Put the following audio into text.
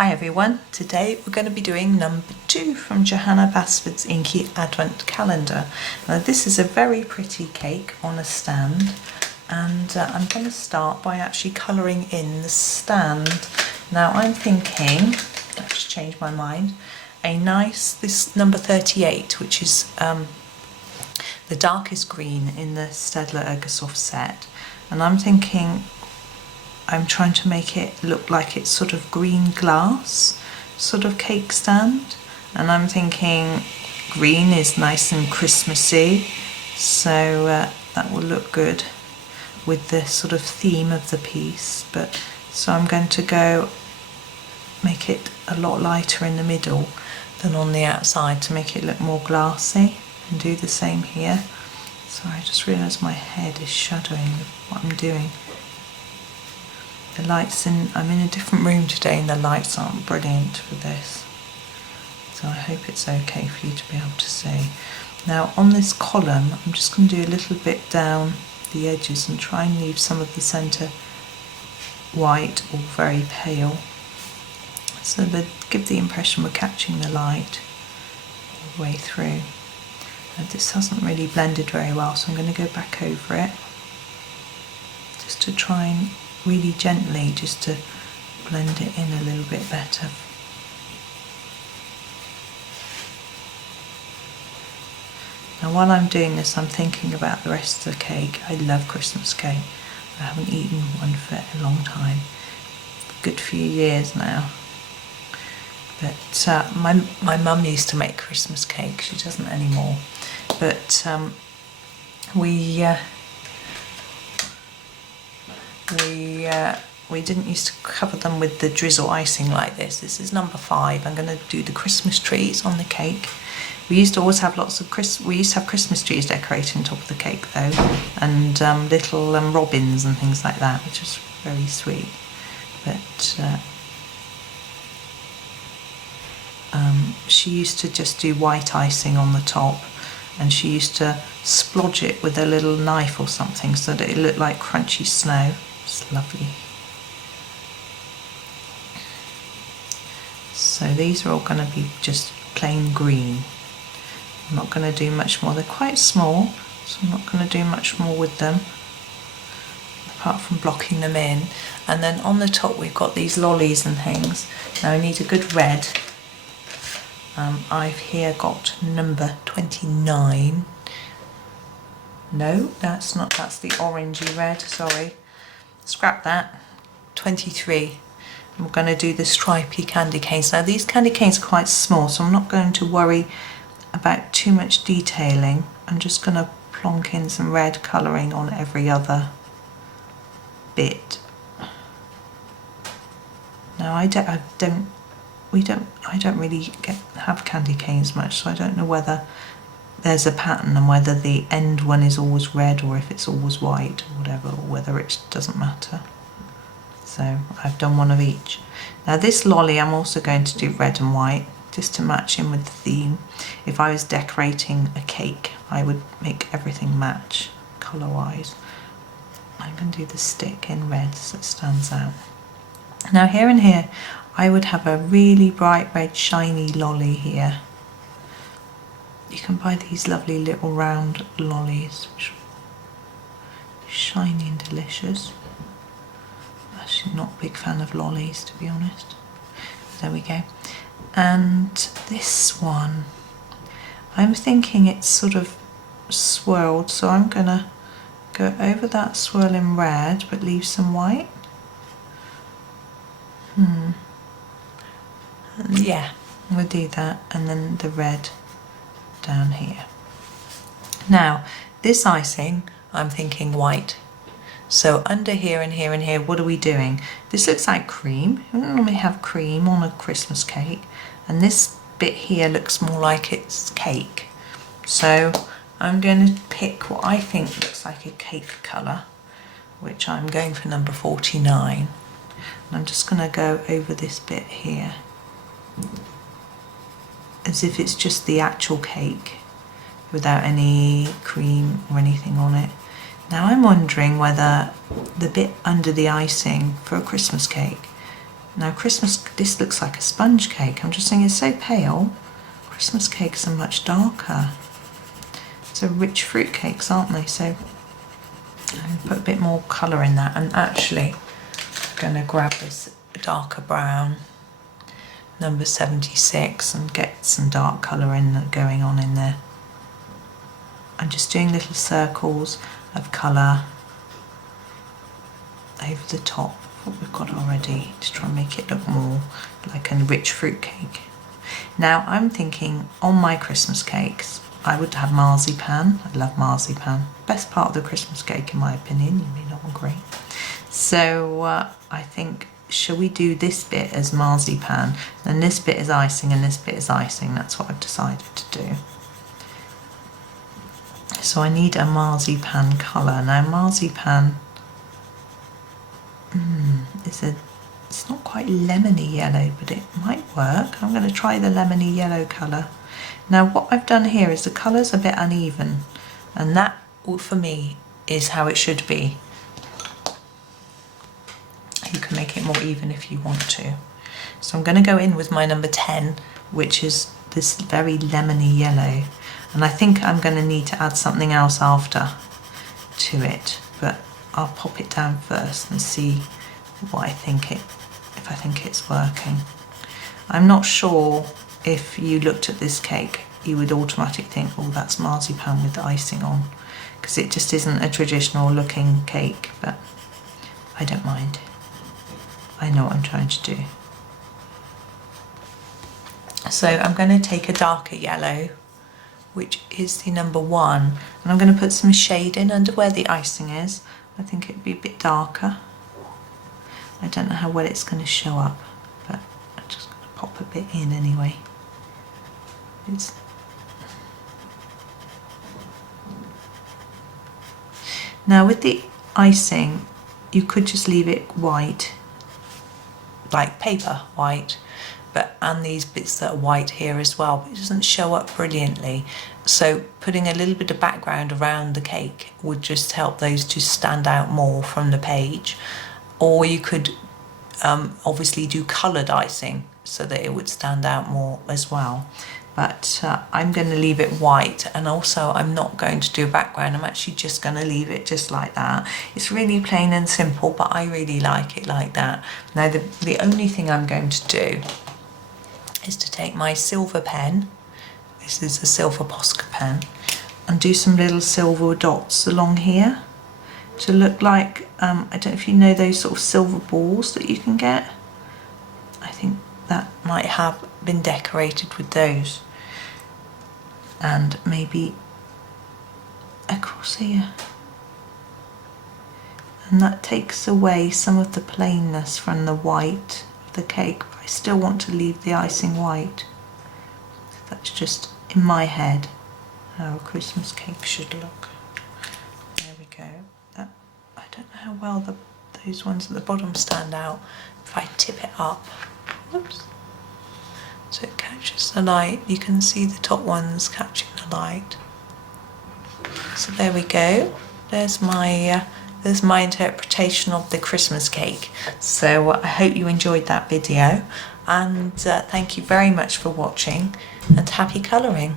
Hi everyone, today we're going to be doing number 2 from Johanna Basford's Inky Advent Calendar. Now this is a very pretty cake on a stand, and I'm going to start by actually colouring in the stand. Now I'm thinking, I've just changed my mind, this number 38, which is the darkest green in the Staedtler Ergosoft set, and I'm thinking I'm trying to make it look like it's sort of green glass sort of cake stand, and I'm thinking green is nice and Christmassy, so that will look good with the sort of theme of the piece. But so I'm going to go make it a lot lighter in the middle than on the outside to make it look more glassy, and do the same here. Sorry, I just realised my head is shadowing what I'm doing. The lights I'm in a different room today and the lights aren't brilliant for this, so I hope it's okay for you to be able to see. Now on this column I'm just going to do a little bit down the edges and try and leave some of the centre white or very pale, so that give the impression we're catching the light all the way through. And this hasn't really blended very well, so I'm going to go back over it just to try and really gently, just to blend it in a little bit better. Now while I'm doing this, I'm thinking about the rest of the cake. I love Christmas cake. I haven't eaten one for a long time, a good few years now. But my mum used to make Christmas cake. She doesn't anymore. But we didn't used to cover them with the drizzle icing like this. This is number 5. I'm going to do the Christmas trees on the cake. We used to always have Christmas trees decorated on top of the cake though, and little robins and things like that, which is very sweet. But she used to just do white icing on the top, and she used to splodge it with a little knife or something so that it looked like crunchy snow. It's lovely. So these are all going to be just plain green. I'm not going to do much more. They're quite small, so I'm not going to do much more with them apart from blocking them in. And then on the top we've got these lollies and things. Now I need a good red. I've here got number 29. No, that's not, that's the orangey red, sorry. Scrap that. 23. And we're going to do the stripy candy canes. Now these candy canes are quite small, so I'm not going to worry about too much detailing. I'm just going to plonk in some red colouring on every other bit. Now I don't really have candy canes much, so I don't know whether there's a pattern and whether the end one is always red or if it's always white or whatever, or whether it doesn't matter. So I've done one of each. Now this lolly I'm also going to do red and white just to match in with the theme. If I was decorating a cake I would make everything match colour wise. I'm going to do the stick in red so it stands out. Now here and here I would have a really bright red shiny lolly here. You can buy these lovely little round lollies, which are shiny and delicious. Actually not a big fan of lollies, to be honest. There we go. And this one, I'm thinking it's sort of swirled, so I'm gonna go over that swirl in red but leave some white. Yeah, we'll do that, and then the red down here. Now this icing I'm thinking white, so under here and here and here, what are we doing? This looks like cream. We don't normally have cream on a Christmas cake, and this bit here looks more like it's cake, so I'm going to pick what I think looks like a cake colour, which I'm going for number 49, and I'm just going to go over this bit here as if it's just the actual cake without any cream or anything on it. Now I'm wondering whether the bit under the icing for a Christmas cake Now this looks like a sponge cake. I'm just saying it's so pale. Christmas cakes are much darker. So rich fruit cakes, aren't they? So I'm going to put a bit more colour in that, and actually I'm going to grab this darker brown, number 76, and get some dark colour going on in there. I'm just doing little circles of colour over the top of what we've got already to try and make it look more like a rich fruit cake. Now I'm thinking on my Christmas cakes I would have marzipan. I love marzipan. Best part of the Christmas cake in my opinion, you may not agree. So I think, shall we do this bit as marzipan, and this bit is icing, and this bit is icing. That's what I've decided to do. So I need a marzipan colour. Now marzipan it's not quite lemony yellow, but it might work. I'm going to try the lemony yellow colour. Now what I've done here is the colour's a bit uneven, and that for me is how it should be. You can make it more even if you want to. So I'm going to go in with my number 10, which is this very lemony yellow, and I think I'm going to need to add something else after to it, but I'll pop it down first and see what if I think it's working. I'm not sure if you looked at this cake you would automatically think, oh, that's marzipan with the icing on, because it just isn't a traditional looking cake, but I don't mind. I know what I'm trying to do. So I'm going to take a darker yellow, which is the number 1, and I'm going to put some shade in under where the icing is. I think it'd be a bit darker. I don't know how well it's going to show up, but I'm just going to pop a bit in anyway. Now with the icing, you could just leave it white, like paper white, and these bits that are white here as well, but it doesn't show up brilliantly. So putting a little bit of background around the cake would just help those to stand out more from the page. Or you could obviously do coloured icing so that it would stand out more as well. But I'm going to leave it white, and also I'm not going to do a background. I'm actually just going to leave it just like that. It's really plain and simple, but I really like it like that. Now the only thing I'm going to do is to take my silver pen, this is a silver Posca pen, and do some little silver dots along here to look like, I don't know if you know those sort of silver balls that you can get. I think that might have been decorated with those, and maybe across here, and that takes away some of the plainness from the white of the cake, but I still want to leave the icing white. That's just in my head how a Christmas cake should look. There we go. I don't know how well those ones at the bottom stand out. If I tip it up, whoops, so it catches the light, you can see the top ones catching the light. So there we go. There's my interpretation of the Christmas cake. So I hope you enjoyed that video, and thank you very much for watching, and happy colouring.